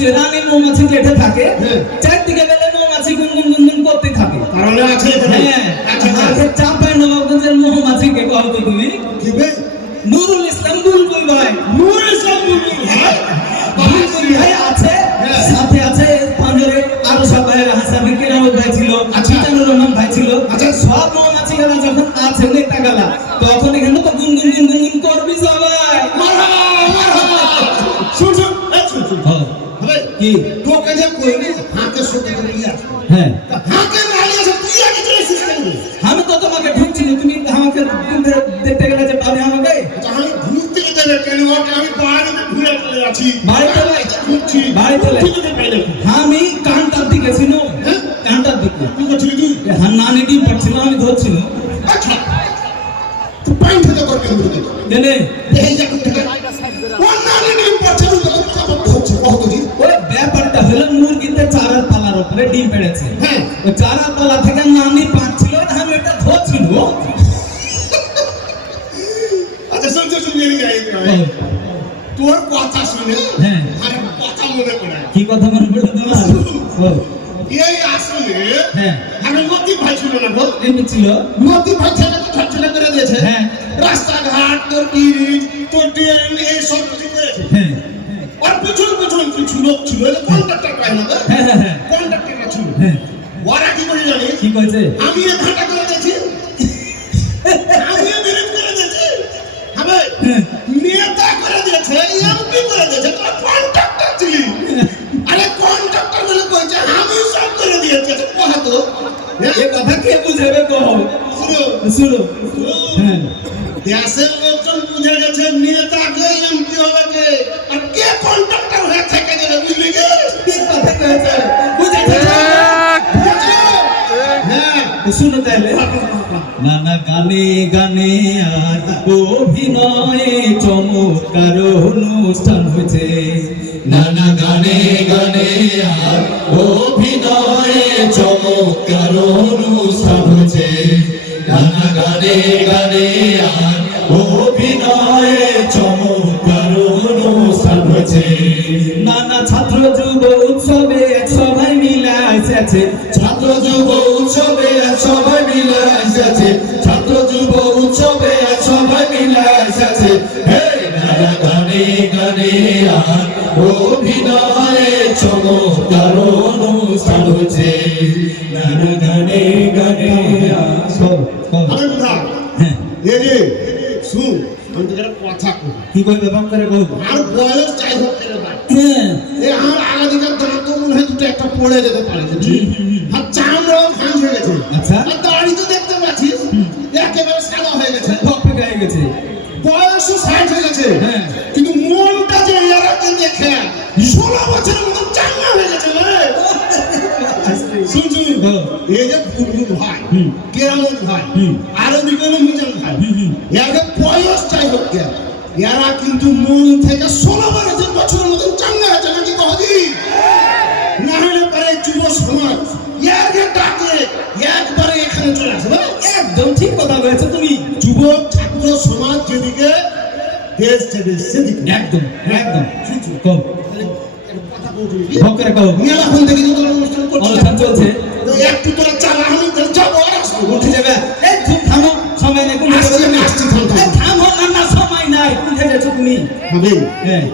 মৌমাছি রানী মৌমাছি যেটা থাকে চারদিকে গেলে মৌমাছি গুনগুন গুনগুন করতে থাকে কারণে আছে হ্যাঁ আচ্ছা চাপায় নবাবগঞ্জের মৌমাছিকে কও তো তুমি কি বে নুরুল ইসলাম বুলবুল ভাই নুরুল ইসলাম বুলবুল ভাই বুলবুল ভাই আছে সাথে আছে পাঞ্জরে আরো সব ভাইরা হাসাবি কেরামত ভাই ছিল মিজানুর রহমান ভাই ছিল আচ্ছা সব মৌমাছিরা যখন আছে নেতা গেলা তখন এখানে তো গুনগুন গুনগুন গুন করবি সবাই শুন শুন এই শুন শুন হবে কি তোকে যে কইনি হাতে সত্যি করে দিয়া হ্যাঁ হাতে নালি আছে তুই আগে চলে সিস্টেম আমি তো তোমাকে ঢুকছি না তুমি আমাকে দেখতে গেলে যে পাবে আমাকে আমি ঘুরতে গেলে কেন ওকে আমি বাড়িতে ঘুরে চলে আছি বাড়িতে ঘুরছি বাড়িতে আমি কানটার দিকে ছিল কানটার দিকে কি করছিলি তুই হ্যাঁ নানি ডিম পাচ্ছিল আমি ধরছিল আচ্ছা তুই পাইন থেকে করবি আমি কেনে এই যে ওর নানি ডিম পাচ্ছে তুই তো কাপড় ধরছিস কত দিন ওই ব্যাপারটা হলো মুরগিতে চারার পালার উপরে ডিম পেড়েছে হ্যাঁ ওই চারার পালা থেকে নানি পাচ্ছিল আমি এটা ধরছিল আচ্ছা শুন শুন শুন এদিকে আয় তোর কথা শুনে হ্যাঁ আরে কথা মনে পড়ে কি কথা মনে পড়লো তোমার এই আসলে হ্যাঁ আমি মতি ভাই ছিল না বল এমনি ছিল মতি ভাই ছেলে তো ঠকঠলে করে দিয়েছে হ্যাঁ রাস্তাঘাট তোর ব্রিজ তোর ট্রেন এই সব কিছু করেছে হ্যাঁ আর পিছন পিছন কিছু লোক ছিল এই কন্ট্রাক্টর পাই না হ্যাঁ হ্যাঁ কন্ট্রাক্টর ছিল হ্যাঁ ওরা কি করে জানিস কি কইছে আমি এ ঘাটা করে দিয়েছি আমি এ বিরোধ করে দিয়েছি হবে নেতা করে দিয়েছে এমপি করে দিয়েছে তোরা কন্ট্রাক্টর ছিলি আরে কন্ট্রাক্টর বলে কইছে আমি সব করে দিয়েছি তো কথা তো এই কথা কে বুঝাবে কও শুনো শুনো হ্যাঁ দেশের লোকজন বুঝে গেছে নেতাকে এমপি হবে কে আর কে কন্ট্রাক্টর হয়ে থেকে যাবে বুঝলি কি ঠিক কথা কইছে বুঝাতে হ্যাঁ শুনো তাহলে নানা গানে গানে আর অভিনয়ে চমৎকার অনুষ্ঠান হয়েছে নানা গানে গানে আর অভিনয়ে চমৎকার অনুষ্ঠান হয়েছে নানা গানে গানে আর অভিনয়ে চমৎকার অনুষ্ঠান হয়েছে নানা ছাত্র যুব উৎসবে সবাই মিলে এসেছে ছাত্র যুব উৎসবে সবাই মিলে এসেছে ছাত্র যুব উৎসবে সবাই মিলে এসেছে হে নানা গানে গানে আর অভিনয়ে চমৎকার অনুষ্ঠান হয়েছে নানা গানে গানে আমি বুঝা হ্যাঁ এই যে শুন আমি তোকে একটা কথা কই কি কইবে বাপ করে কও আর বয়স চাই হোক কেন ভাই হ্যাঁ এই আমার আগাদিকার দাঁত তো মনে হয় দুটো একটা পড়ে যেতে পারে আর চামড়াও ভাঙ হয়ে গেছে আচ্ছা আর দাড়ি তো দেখতে পাচ্ছিস একেবারে সাদা হয়ে গেছে টপে গায়ে গেছে বয়সও 60 হয়ে গেছে হ্যাঁ কিন্তু মনটা যে এরাকে দেখে 16 বছরের মতো চাঙ্গা হয়ে গেছে রে শুন শুন এই যে বুলবুল ভাই কেরামত ভাই আরো বিভিন্ন মিজান ভাই একে বয়স চাই হোক কে এরা কিন্তু মন থেকে 16 বছরের মতো চাঙ্গা হয়েছে নাকি কদি না হলে পরে যুব সমাজ একে ডাকে একবারে এখানে চলে আসবে একদম ঠিক কথা বলেছো তুমি যুবক ছাত্র সমাজ যেদিকে দেশ যাবে সেদিকে একদম একদম কও কথা বলছিস ভক্করে কও মেলাখন থেকে কিন্তু অনুষ্ঠান করছিস অনুষ্ঠান চলছে তো একটু তোরা চালা আমি যাবো আর আসবো উঠে যাবে এই তুমি থামো সময় নেই কোন আসছি, আমি আসছি, থাম, থাম। থামো না সময় নাই কোথায় যাচ্ছ তুমি হবে হ্যাঁ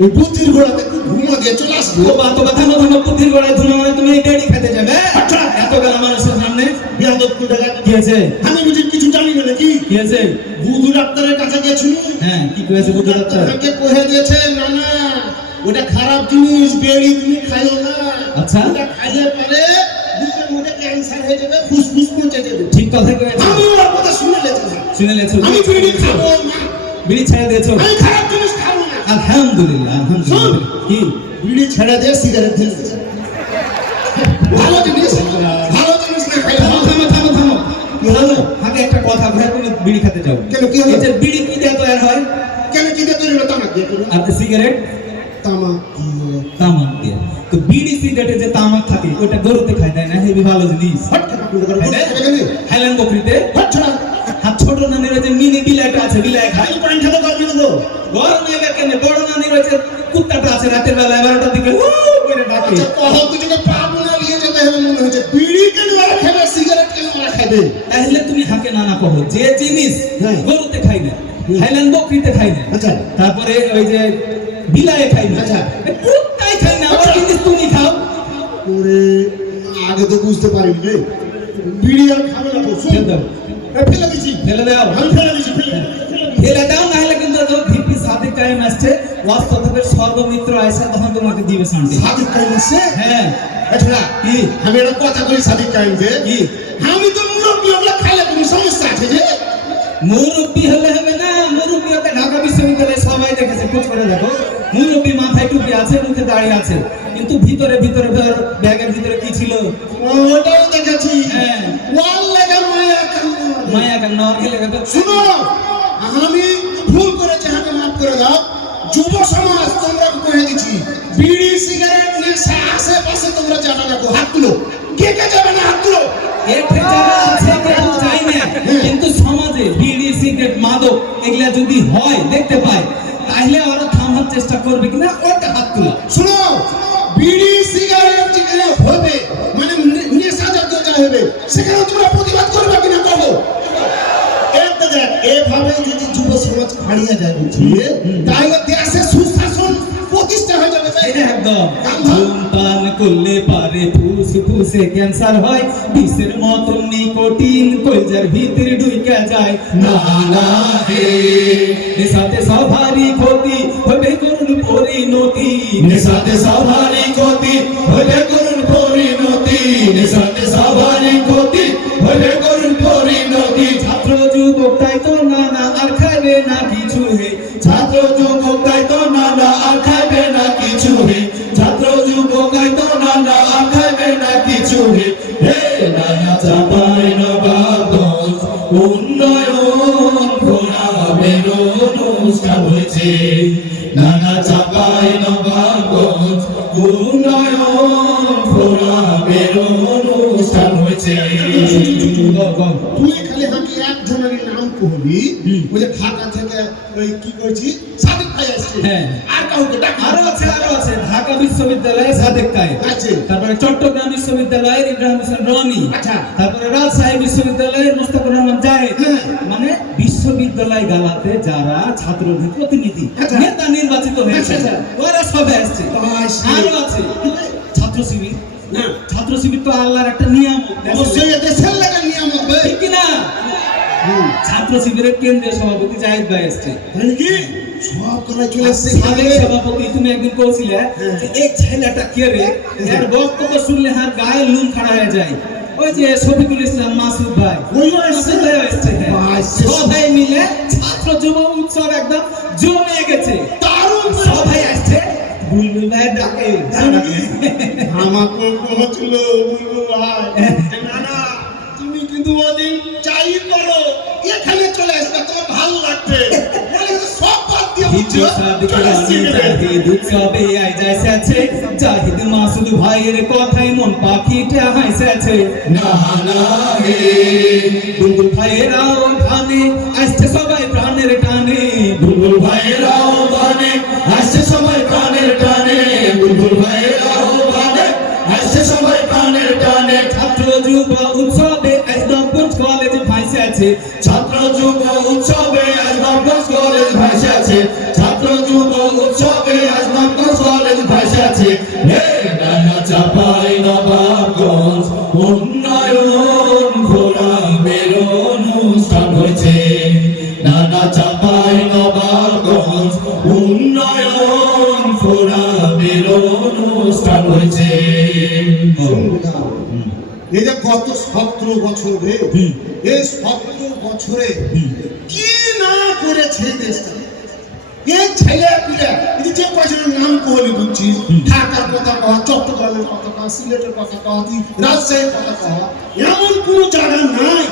ওই বুদ্ধির ঘোড়াতে একটু ঘুমা দিয়ে চলে আসবো তো থামো বুদ্ধির গড়ায় ধুনো মানে তুমি বেড়ি খেতে যাবে আচ্ছা এত গেল মানুষের সামনে বিয়াদব কি দেখা কি আছে আমি বুঝি কিছু জানি না নাকি কি আছে বুধু ডাক্তারের কাছে গেছিল হ্যাঁ কি করেছে বুদ্ধ ডাক্তার ডাক্তারকে কহে দিয়েছে না না ওটা খারাপ জিনিস বেড়ি তুমি খাইও না আচ্ছা। ওটা খাইলে পরে বুকের মধ্যে ক্যান্সার হয়ে যাবে ফুসফুস পচে যাবে ঠিক কথা কয়েছে আমি ওর কথা শুনে লেছি শুনে লেছো আমি বেড়ি খাবো না বিড়ি ছেড়ে দিয়েছো আমি খারাপ জিনিস খাবো না আলহামদুলিল্লাহ আলহামদুলিল্লাহ কি বিড়ি ছেড়ে দিয়ে সিগারেট ঢেলে ভালো জিনিস ভালো জিনিস না খাইলে থামো কি হলো আগে একটা কথা ভাই তুমি বিড়ি খেতে যাও কেন কি হলো এই যে বিড়ি কি দিয়ে তৈরি হয় কেন কি দিয়ে তৈরি হলো তামাক দিয়ে তৈরি আর সিগারেট তামাক দিয়ে তামাক দিয়ে তো বিড়ি সিগারেটে যে তামাক থাকে ওটা গরুতে খায় তাই না হেবি ভালো জিনিস হট করে করে হাইল্যান্ড বকরিতে হট ছড়া আর ছোট নানির যে মিনি বিলাইটা আছে বিলাই খায় খালি পানি খেতে পারবি না তো গরম এবার কেন বড় নানির যে কুত্তাটা আছে রাতের বেলা 11টার দিকে থাকে আচ্ছা কহ দুজনে পাবো না নিয়ে যেতে হবে মনে হচ্ছে বিড়ি কেন ওরা খাবে সিগারেট কেন ওরা খাবে তাহলে তুমি হাকে নানা কহো যে জিনিস হ্যাঁ। গরুতে খাই না খাইলেন বকরিতে খাই না আচ্ছা তারপরে ওই যে বিলায়ে খাই না আচ্ছা। কুত্তাই খাই না আবার জিনিস তুমি খাও ওরে আগে তো বুঝতে পারিনি রে বিড়ি আর খাবে না তো শুন ফেলে দাও ফেলে দিছি ফেলে দাও আমি ফেলে দিছি ফেলে দাও না হলে কিন্তু তো ভিপি সাদিক কায়েম আসছে ওয়াস্তবে সর্বমিত্র আয়সা তখন তোমাকে দিবে শান্তি সাদিক কাইম আছে হ্যাঁ আচ্ছা কি আমি একটা কথা বলি সাদিক কাইম যে কি আমি তো মুরব্বী ওগুলা খাইলে কোনো সমস্যা আছে যে মুরব্বী হলে হবে না মুরব্বী ওকে ঢাকা বিশ্ববিদ্যালয়ে সবাই দেখেছে খোঁজ করে দেখো মুরব্বী মাথায় টুপি আছে মুখে দাড়ি আছে কিন্তু ভিতরে ভিতরে ব্যাগের ভিতরে কি ছিল ওটাও দেখেছি হ্যাঁ ওয়াল লাগা মায়া কান্না মায়া কান্না অর্গে লেগে শুনো আমি ভুল করেছি হাতে মাফ করে দাও যুব সমাজ তোমরা কয়ে দিচ্ছি বিড়ি সিগারেট নেশা আশেপাশে তোমরা যাবে না গো হাত তুলো কে কে যাবে না হাত তুলো এতে যারা আছে কেউ চাই না কিন্তু সমাজে বিড়ি সিগারেট মাদক এগুলা যদি হয় দেখতে পায় তাহলে ওরা থামার চেষ্টা করবে কিনা ওটা হাত তোলা শুনো বিড়ি সিগারেট যেখানে হবে মানে নেশা জাতীয় যা হবে সেখানে তোমরা প্রতিবাদ করবে কিনা কবো এভাবে যদি যুব সমাজ হারিয়ে যায় বুঝছি তাহলে দেশে সুশাসন প্রতিষ্ঠা হয়ে যাবে এটা একদম ধূমপান করলে পারে ফুসফুসে ক্যান্সার হয় বিষের মতন নিকোটিন কলজার ভিতরে ঢুকে যায় না না হে নেশাতে সবারই ক্ষতি হবে করুন পরিণতি নেশাতে সবারই ক্ষতি হবে করুন পরিণতি নেশাতে সবারই ক্ষতি হবে করুন পরিণতি ছাত্র যুবক তাই তো না না আর খাবে না কিছু হে ছাত্র যুবক তাই তো না না আর খাবে না কিছু হে ছাত্র যুবক তাই তো না না আর খাবে না কিছু হে হে নানা চাপাই নবাবগঞ্জ উন্নয়ন ঘোরাবের অনুষ্ঠান হয়েছে নানা চাপাই নবাবগঞ্জ উন্নয়ন ঘোরাবের অনুষ্ঠান হয়েছে তুই খালি হাঁকি একজনের নাম কহবি ওই যে ঢাকা থেকে ওই কি কইছি সাদিক ভাই আসছে হ্যাঁ। আর কাউকে ডাক আরো আছে ঢাকা বিশ্ববিদ্যালয়ে সাদেক কায়ে আছে তারপরে চট্টগ্রাম বিশ্ববিদ্যালয়ের ইব্রাহিম হোসেন রনি আচ্ছা। তারপরে রাজশাহী বিশ্ববিদ্যালয়ের মোস্তাফিজুর রহমান জাহেদ হ্যাঁ। মানে বিশ্ববিদ্যালয় গালাতে যারা ছাত্রদের প্রতিনিধি আচ্ছা। নেতা নির্বাচিত হয়েছে আচ্ছা, আচ্ছা। ওরা সবাই আসছে আরো আছে ছাত্র শিবির না ছাত্র শিবির তো আল্লাহর একটা নিয়ামত অবশ্যই দেশের লাগা নিয়ম হবে ঠিক কি না ছাত্র শিবিরের কেন্দ্রীয় সভাপতি জাহিদ ভাই আসছে মানে কি সব কলাই চলে আসছে সাবেক সভাপতি তুমি একদিন বলছিলে যে এই ছেলেটা কে রে এর বক্তব্য শুনলে হার গায়ে নুন খাড়া হয়ে যায় ওই যে শফিকুল ইসলাম মাসুদ ভাই ওই আসছে সবাই মিলে ছাত্র যুব উৎসব একদম জমে গেছে দারুণ সবাই আসছে বুলবুল ভাই ডাকে আমাকে বলছিল বুলবুল ভাই যে নানা তুমি কিন্তু ওদিন চাই করো এখানে চলে আসবে তোমার ভালো লাগবে বলে সব বাদ দিয়ে বুঝছো চলে আসছি উৎসবে আই যাইছে জাহিদ মাসুদ ভাইয়ের কথাই মন পাখিটা হাসছে না না হে বুলবুল ভাইয়েরাও গানে আসছে সবাই প্রাণের টানে বুলবুল ভাইয়েরাও গানে আসছে সবাই প্রাণের টানে বুলবুল ভাইয়েরাও গানে আসছে সবাই প্রাণের টানে ছাত্র যুব উৎসবে একদমগঞ্জ কলেজ ভাইসে আছে ছাত্র যুব উৎসবে একদমগঞ্জ কলেজ ভাইসে আছে ছাত্র যুব উৎসবে একদমগঞ্জ কলেজ ভাইসে আছে হে নানা চাপাই নবাবগঞ্জ উন্নয়ন ঘোরাবের অনুষ্ঠান হয়েছে নানা চাপাই নবাবগঞ্জ উন্নয়ন ঘোরাবের অনুষ্ঠান হয়েছে এই যে গত 17 বছরে এই 17 বছরে কি না করেছে এই দেশটা এই ছেলে পিলে এই যে কয়জনের নাম কহলি বুঝছিস ঢাকার কথা কহ চট্টগ্রামের কথা কহ সিলেটের কথা কহ রাজশাহীর কথা কহ এমন কোনো জায়গা নাই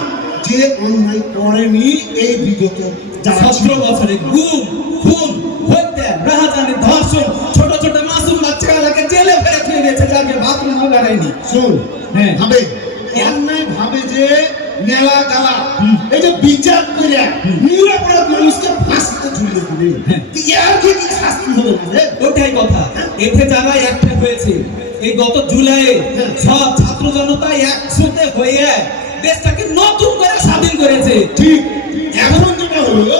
যে অন্যায় করেনি এই বিগত 17 বছরে গুম খুন হত্যা রাহাজানি ধর্ষণ ছোট ছোট মাসুম বাচ্চাগুলোকে জেলে ফেলে থুয়ে দিয়েছে যাকে ভাত না গাড়ায়নি শোন হ্যাঁ ভাবে অন্যায় ভাবে যে মেলা গালা এই যে বিচার করে নিরপরাধ মানুষকে ফাঁসিতে ঝুলিয়ে দিবে এর কি শাস্তি হবে রে ওটাই কথা এতে যারা একটা হয়েছে এই গত জুলাইয়ে সব ছাত্র জনতা একসাথে হয়ে দেশটাকে নতুন করে স্বাধীন করেছে। ঠিক। এখন যেটা হলো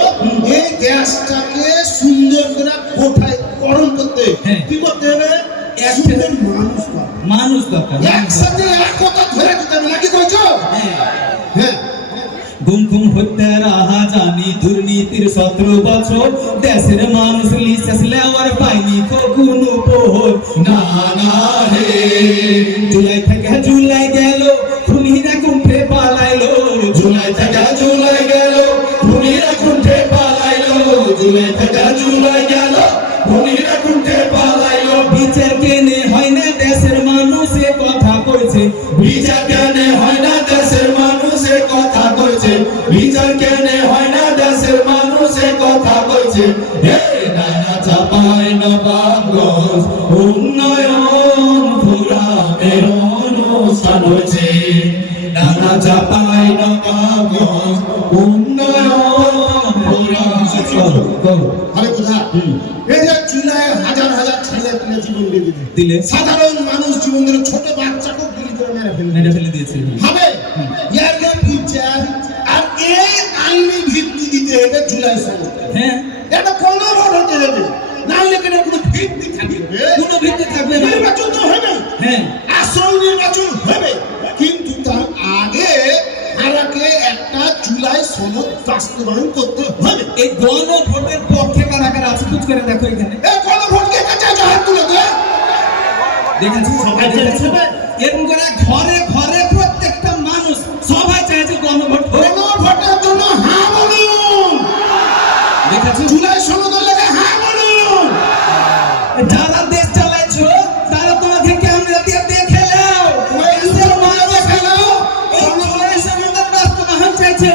এই দেশটাকে সুন্দর করে কোঠায় করণ করতে কি করতে হবে? সুন্দর মানুষ দরকার। একসাথে এক কথা ধরে দিতে হবে নাকি কইছো? হ্যাঁ। গুম গুম হত্যা রাহাজানি দুর্নীতির 17 বছর দেশের মানুষ লিসেস লেওয়ার পাইনি কখনো পোহর। না না রে জুলাই থেকে জুলাই গেল খুনিরা কুণ্ঠে পালাইলো। জুলাই থেকে জুলাই গেল খুনিরা কুণ্ঠে পালাইলো। জুলাই থেকে জুলাই গেল খুনিরা কুণ্ঠে পালাইলো। বিচার কেনে হয় না দেশের মানুষে কথা কইছে। বিচার কেনে হয় না দেশের মানুষে কথা কইছে। বিচার কেনে হয় না দেশের মানুষে কথা কইছে। হে নানা চাপাই নবাবগঞ্জ উন্নয়ন ফোরামের অনুষ্ঠান হয়েছে। নানা চাপাই নবাবগঞ্জ উন্নয়ন ফোরাম। আরে কোথা এই যে চুলায় হাজার হাজার ছেলে পেলে জীবন দিয়ে দিলে সাধারণ মানুষ জীবন দিলে, ছোট বাচ্চাকেও গুলি করে মেরে ফেলে দিয়েছে। হবে ইয়ার বিচার আর এই আইনি ভিত্তি দিতে হবে জুলাই সনদ। হ্যাঁ এটা কোনো ভোট হতে দেবে না, হলে কেন কোনো ভিত্তি থাকবে? কোনো ভিত্তি থাকবে না। নির্বাচন তো হবে, হ্যাঁ আসল নির্বাচন হবে, কিন্তু তার আগে আমাকে একটা জুলাই সনদ বাস্তবায়ন করতে হবে। এই গণভোটের পক্ষে কারা কারা আছে খুঁজ করে দেখো এখানে। এই গণভোট কে কাছে হাত তুলে দে। দেখেছি সবাই দেখেছে এরকম করে ঘরে ঘরে প্রত্যেকটা মানুষ সবাই চায় যে গণভোট হোক। গণভোটের জন্য হ্যাঁ বলুন। দেখেছি জুলাই সনদের লেগে হ্যাঁ বলুন। যারা দেশ চালাইছো তারা তোমাকে ক্যামেরা দিয়ে দেখে নাও। দেশের মানুষ দেখে নাও। এই জুলাই সনদের বাস্তবায়ন চাইছে,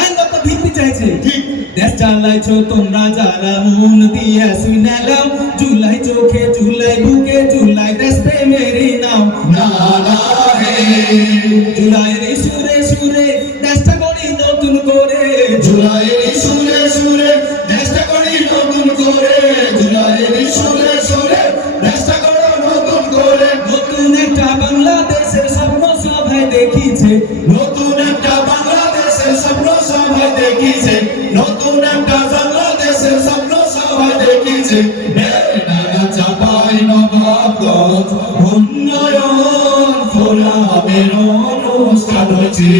আইনগত ভিত্তি চাইছে। ঠিক। দেশ চালাইছো তোমরা যারা মন দিয়ে শুনে নাও। জুলাই চোখে জুলাই বুকে জুলাই দেশে মেরে নাও। না না হে জুলাইয়ের সুরে সুরে দেশটা করি নতুন করে। জুলাইয়ের সুরে সুরে দেশটা করি নতুন করে। জুলাইয়ের সুরে সুরে দেশটা করি নতুন করে। নতুন একটা বাংলাদেশের স্বপ্ন সবাই দেখিছে। নতুন একটা বাংলাদেশের স্বপ্ন সবাই দেখিছে। নতুন একটা বাংলাদেশের স্বপ্ন সবাই দেখিছে। নানা চাপাই নবাবগঞ্জ উন্নয়ন ফোরামের অনুষ্ঠান হয়েছে।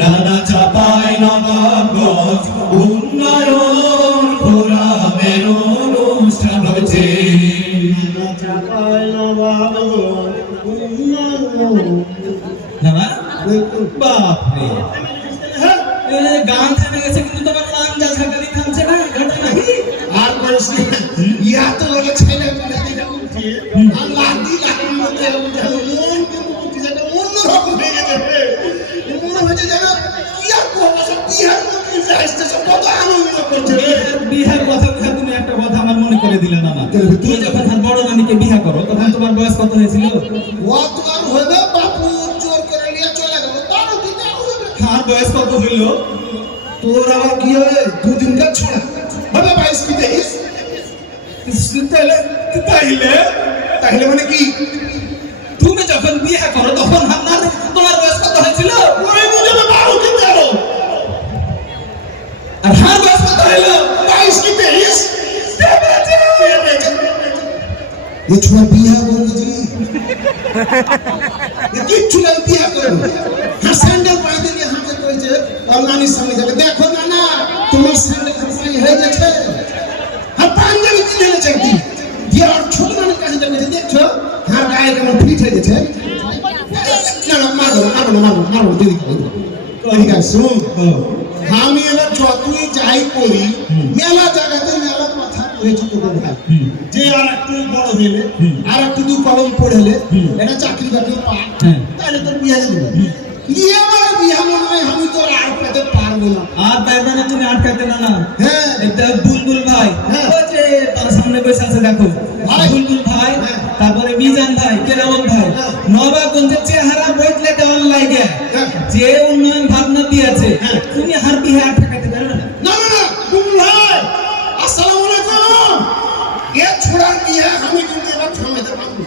নানা চাপাই নবাবগঞ্জ উন্নয়ন ফোরামের অনুষ্ঠান হয়েছে। বাপরে গান থেমে গেছে কিন্তু তোমার নাম যা সরকারি থামছে না। গানটা নাকি আর বলছ ইয়া তো লাগে ছেলে পেলে দিকে উঠে আর লাঠি লাঠি মধ্যে মন কিন্তু বুঝি যেটা অন্য রকম হয়ে গেছে। মনে হচ্ছে যেন কি আর করব, সব বিহার মধ্যে যাইছে, সব কত আনন্দ করছে। বিহার কথা তুমি একটা কথা আমার মনে করে দিলে না। তুমি যখন বড় নানিকে বিয়ে করো তখন তোমার বয়স কত হয়েছিল? ও তো আর হবে বাপু জোর করে নিয়ে চলে গেল, তারও কি তাও হবে। আর বয়স কত হইল? তোর আবার কি হবে? দুদিন কাজ ছোড়া হবে 22 কি 23। তাহলে তাহলে মানে কি? তুমি যখন বিয়ে করো তখন তোমার বয়স কত হয়েছিল? ওরে বুঝে 12 কি 13। আর হার বয়স কত হইল? 22 কি 23। ये छोरा बिया बोल जी ये किच्छु नहीं बिया करो। हाँ सैंडल पाई देंगे हम के कोई जे और नानी सामने जाके देखो नाना तुम्हार सैंडल पाई है जे छे हाँ पांजाबी भी ले चलती ये और छोट नानी काहे जाके देखो हाँ गाय के मन पीठ है जे छे ना ना मारो दे दी का सुन আমি এলা যতই যাই করি মেলা জায়গাতে মেলা কথা হয়েছে তোদের ভাই যে আর একটু বড় হইলে আর একটু দু কলম পড়লে এটা চাকরি বাকরি পায় তাহলে তোর বিয়ে দেবে। বিয়ে আমার বিয়ে মনে হয় আমি তোর আর পেতে পারবো না। আর পারবে না তুমি আটকাতে না। হ্যাঁ এটা বুলবুল ভাই ওই যে তার সামনে বসে আছে দেখো বুলবুল ভাই, তারপরে মিজান ভাই, কেরামত ভাই, নবাবগঞ্জের চেহারা বদলে দেওয়ার লাগে যে উন্নয়ন ভাবনা দিয়েছে তুমি হার বিয়ে আটকাতে পারবে না। না না না বুলবুল ভাই আসসালামু আলাইকুম। এ ছোড়ার বিয়ে আমি কিন্তু এবার থামাতে পারবো।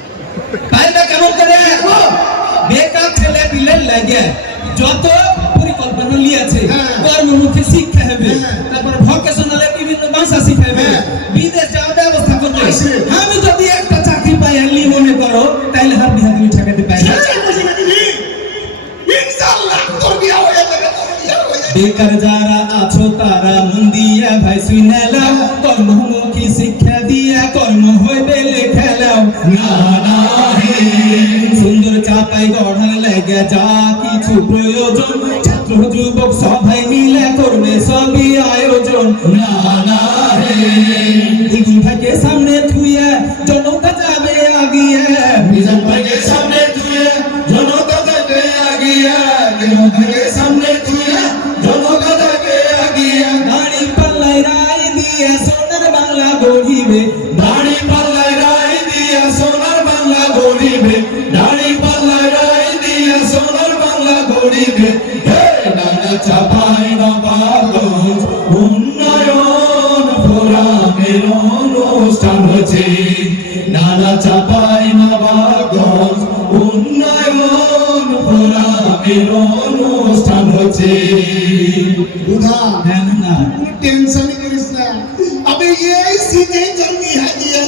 লাগে যত পরিকল্পনা নিয়েছে হ্যাঁ। কর্মমুখী শিক্ষা হবে হ্যাঁ। তারপর ভোকেশনালে বিভিন্ন ভাষা শিখাবে হ্যাঁ। বিদেশ যাওয়ার ব্যবস্থা করবে আছে। আমি যদি একটা চাকরি পাই আনলি মনে করো তাহলে হার বিহা তুমি ঠেকাতে পারবে সেটাই বুঝি না দিদি ইনশাআল্লাহ তোর বিয়া হয়ে যাবে তোর বিয়া হয়ে যাবে বেকার যারা আছো তারা মন দিয়া ভাই শুনে নাও কর্মমুখী শিক্ষা দিয়া কর্ম হইবে লেখা নাও না না হে সুন্দর চাপাই গড়ার লাগে যা কিছু প্রয়োজন ছাত্র যুবক সবাই মিলে করবে সবই আয়োজন না না হে দুই ভাইকে সামনে থুয়ে জনতা যাবে আগিয়ে মিজান ভাইকে সামনে তুলে জনতা যাবে আগিয়া ভাইকে সামনে তুলে জনতা যাবে আগিয়া দাড়ি পাল্লাই রায় দিয়ে সোনার বাংলা গড়িবে দাড়ি পাল্লায় রায় দিয়া সোনার বাংলা গড়িবে দাড়ি পাল্লায় রায় দিয়া সোনার বাংলা গড়িবে হে নানা চাপাই নবাবগঞ্জ উন্নয়ন ফোরামের অনুষ্ঠান হচ্ছে নানা চাপাই নবাবগঞ্জ উন্নয়ন ফোরামের অনুষ্ঠান হচ্ছে বুধা হ্যাঁ না কোনো টেনশন করিস না আবে এই সিনে জলদি হাজিয়া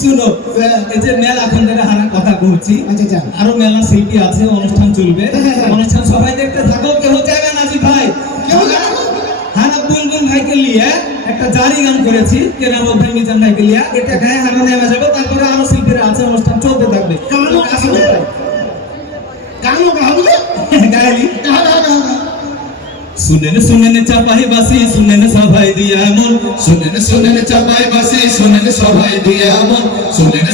শুনো এই যে মেলা এখন থেকে হারার কথা বলছি আচ্ছা আচ্ছা আরো মেলা শিল্পী আছে অনুষ্ঠান চলবে হ্যাঁ। অনুষ্ঠান সবাই দেখতে থাকো কেউ যাবে না জি ভাই কেউ জানো হানা বুলবুল ভাইকে নিয়ে একটা জারি গান করেছি কেরামত ভাই মিজান ভাইকে নিয়ে এটা গায়ে হানা নেমে যাবে তারপরে আরো শিল্পীরা আছে অনুষ্ঠান চলতে থাকবে গানও গাবে? গানও গাবলে গাইলি গা গা গা শুনেন শুনেন চাপাই বাসি শুনেন সবাই দিয়া মন শুনেন চাপাই বাসি শুনেন সবাই দিয়া মন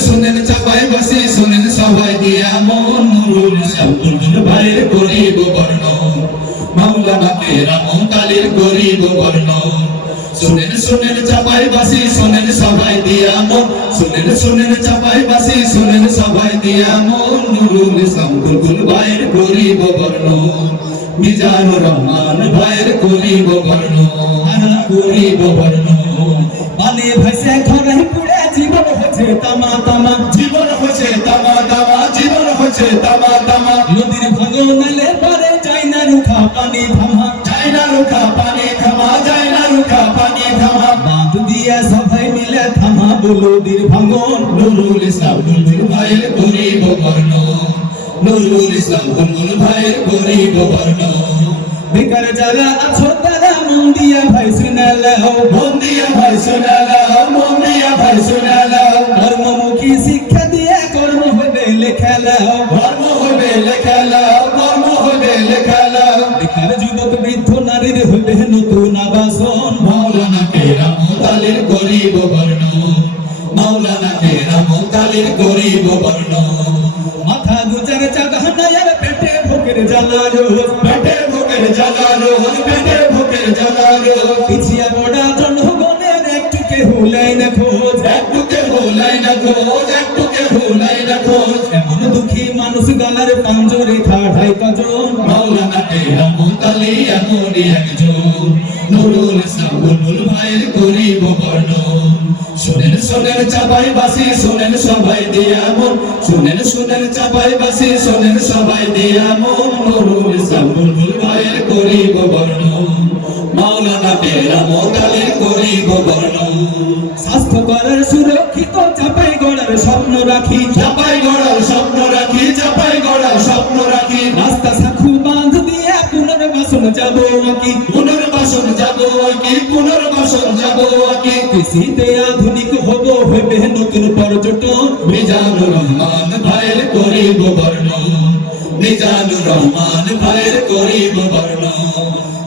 শুনেন চাপাই বাসি শুনেন সবাই দিয়া মন নুরুল শামসুল ভাইয়ের গরিব বর্ণ মাওলানা কেরামত কালীর গরিব বর্ণ শুনেন চাপাই বাসি শুনেন সবাই দিয়া মন শুনেন চাপাই বাসি শুনেন সবাই দিয়া মন নুরুল শামসুল ভাইয়ের গরিব বর্ণ মিজানুর রহমান ভাইয়ের গরিব বর্ণ গরিব বর্ণ মানে ভাইসে ঘরে পুড়ে জীবন হচ্ছে তামা তামা জীবন হচ্ছে তামা তামা জীবন হচ্ছে তামা তামা নদীর ভাঙন এলে পরে যায় না রুখা পানি থামা যায় না রুখা পানি থামা যায় না রুখা পানি থামা বাঁধ দিয়া সবাই মিলে থামা বলুদির ভাঙন নুরুল ইসলাম বুলবুল ভাইয়ের গরিব বর্ণ নুরুল ইসলাম বুলবুল ভাইয়ের গরিব বর্ণ বেকার যারা আছো তারা মন দিয়া ভাই শুনে লাও মন্দিয়া ভাই শোনালাও মন্দিয়া ভাই শোনালাও কর্মমুখী শিক্ষা দিয়ে কর্ম হবে লেখা লাও ধর্ম হবে লেখালাও কর্ম হবে লেখালাও বেকার যুবক বৃদ্ধ নারীর হবে নতুন আবাসন মাওলানা কেরামত আলীর গরিব বর্ণ মাওলানা কেরামত আলীর গরিব বর্ণ মাথা গুজার জাগানায়ার পেটে ভোগের জ্বালা রোজ পেটে ভোগের জ্বালা রোজ পেটে ভোগের জ্বালা রোজ পিছিয়া পড়া জনগণের একটু কেউ লাই না খোঁজ একটুকে হোলাই না খোঁজ একটুকে হোলাই না খোঁজ এমন দুঃখী মানুষ গালার পাঞ্জরে খাড়াই কজন মাওলানা কেরামত আলী এমনই একজন নুরুল ইসলাম বুলবুল ভাইয়ের গরিব বর্ণ শুনেন চাপাই বাসি শুনেন সবাই দিয়া মন শুনেন চাপাই বাসি শুনেন সবাই দিয়া মন নুরুল ইসলাম বুলবুল ভাইয়ের গরিব বর্ণ মাওলানা কেরামত আলীর গরিব বর্ণ স্বাস্থ্য করার সুরক্ষিত চাপাই গড়ার স্বপ্ন রাখি চাপাই গড়ার স্বপ্ন রাখি চাপাই গড়ার স্বপ্ন রাখি রাস্তা সাখু বাঁধ দিয়ে পুনর্বাসন যাব আঁকি পুনর্বাসন যাব কি পুনর্বাসন যাব কি কৃষিতে আধুনিক হব হইবে নতুন পর্যটন মিজানুর রহমান ভাইয়ের গরিব বর্ণ মিজানুর রহমান ভাইয়ের গরিব বর্ণ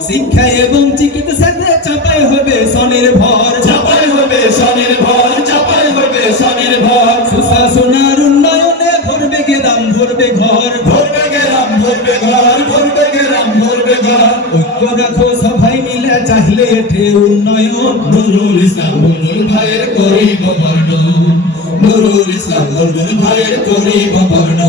শিক্ষা এবং চিকিৎসাতে চাপাই হবে স্বনির্ভর চাপাই হবে স্বনির্ভর চাপাই হবে স্বনির্ভর সুশাসনার উন্নয়নে ভরবে গেরাম ভরবে ঘর ভরবে গেরাম ভরবে ঘর ভরবে গেরাম ভরবে ঘর ঐক্য রাখো সবাই মিলে চাইলে এঠে উন্নয়ন নুরুল ইসলাম বুলবুল ভাইয়ের গরিব বর্ণ নুরুল ইসলাম বুলবুল ভাইয়ের গরিব বর্ণ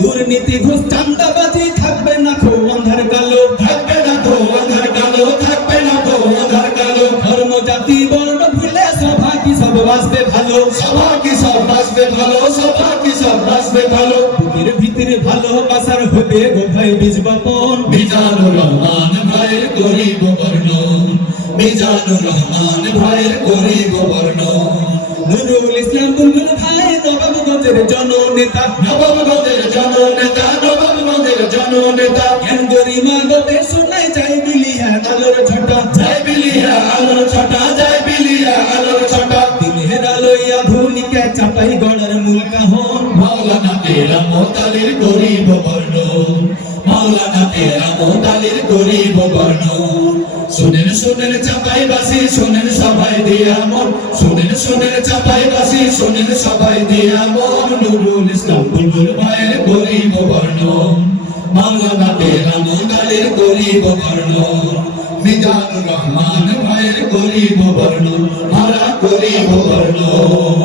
দুর্নীতি ঘুষ চান্দাবাজি থাকবে না খো অন্ধার কালো থাকবে না তো অন্ধার কালো থাকবে না তো অন্ধার কালো ধর্ম জাতি বর্ণ ভুলে সভা কি সব বাঁচবে ভালো সভা কি সব বাঁচবে ভালো সভা কি সব বাঁচবে ভালো বুকের ভিতরে ভালোবাসার হবে হবে গো ভাই বীজ বপন। মিজানুর রহমান ভাইয়ের গরিব বর্ণন, মিজানুর রহমান ভাইয়ের গরিব বর্ণন। নুরুল ইসলাম বুলবুল ভাই নবাবগঞ্জের জননেতা, নবাবগঞ্জের জননেতা, নবাবগঞ্জের জননেতা। জ্ঞান গরিমা গতে শোনায় যাই বিলিয়া আলোর ছটা, জয় বিলিয়া আলোর ছটা, জয় বিলিয়া আলোর ছটা। দিনের আলোয় আধুনিকে চাপাই গড়ার মূল কাহন। মাওলানা তেরা মোতালির গরিব বর্ণন, মাওলানা তেরা মোতালির গরিব বর্ণন। শুনেন শুনেন চাপাই বাসি, শুনেন সবাই দিয়া মন, শুনেন শুনেন চাপাই বাসি, শুনেন সবাই দিয়া মন। নুরুল ইসলাম বুলবুল ভাইয়ের গরিব বর্ণন, মাওলানা তেরা মোতালির গরিব বর্ণন। মিজানুর রহমান ভাইয়ের গরিব বর্ণন, হারা গরিব বর্ণন।